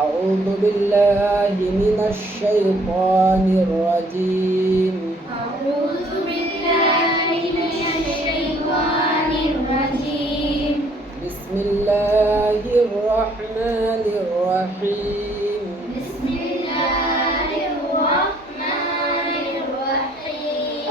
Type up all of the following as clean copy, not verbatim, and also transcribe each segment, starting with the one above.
أعوذ بالله من الشيطان الرجيم. أعوذ بالله من الشيطان الرجيم. بسم الله الرحمن الرحيم. بسم الله الرحمن الرحيم.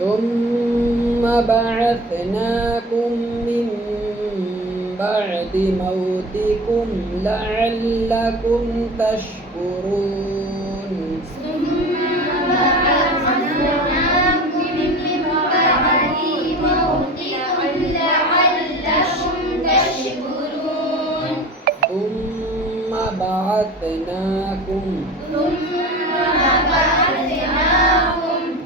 ثم بعثناكم من بعد موتكم لعلكم تشكرون. ثم بعثناكم من بعد موتكم لعلكم تشكرون. ثم بعثناكم.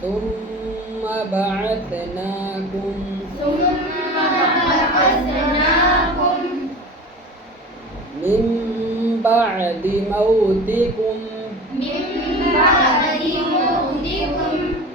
ثم بعثناكم. من بعد موتكم.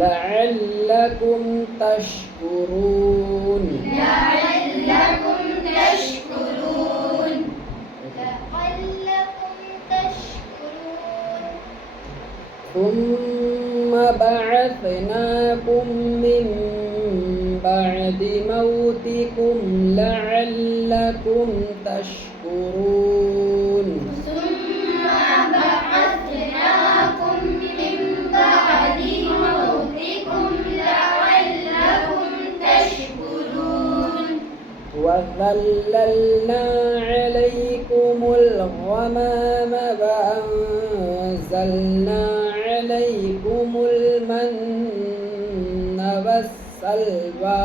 لعلكم تشكرون. ثم بعثناكم من بعد موتكم لعلكم تشكرون. وظللنا عليكم الغمام وأنزلنا عليكم المن والسلوى.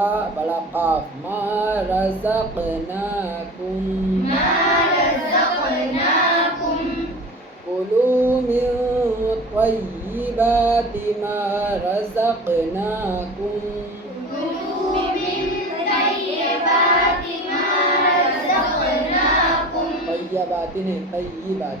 fa bala qaf ma razaqnakum ما رزقناكم kulu min tayyibati ma razaqnakum كلوا من طيبات ما رزقناكم tayyibati ne tayyibat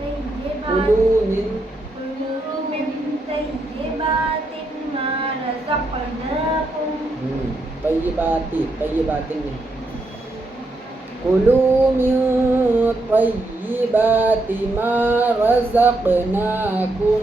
طيبات kulu min كلوا من طيبات ما رزقناكم tayyibatin ne kulu min tayyibati ma razaqnakum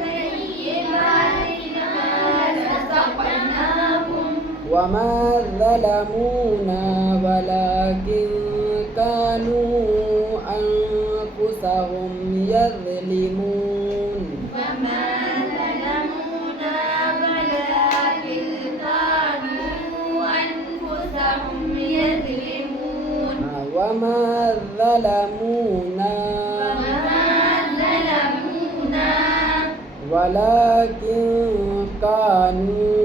طيبات ما رزقناكم وما ظلمونا ولكن كانوا أنفسهم يظلمون وما ظلمونا ولكن كانوا أنفسهم يظلمون وما ظلمونا وما ظلمونا ولكن كانوا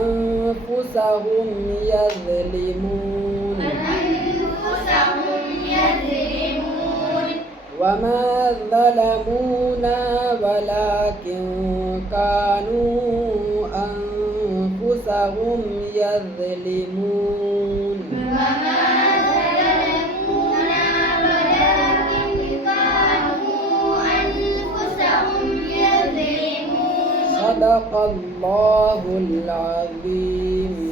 أنفسهم يظلمون أنفسهم يظلمون وما ظلمونا ولكن كانوا أنفسهم يظلمون وما ظلمونا ولكن كانوا أنفسهم يظلمون صدق الله العظيم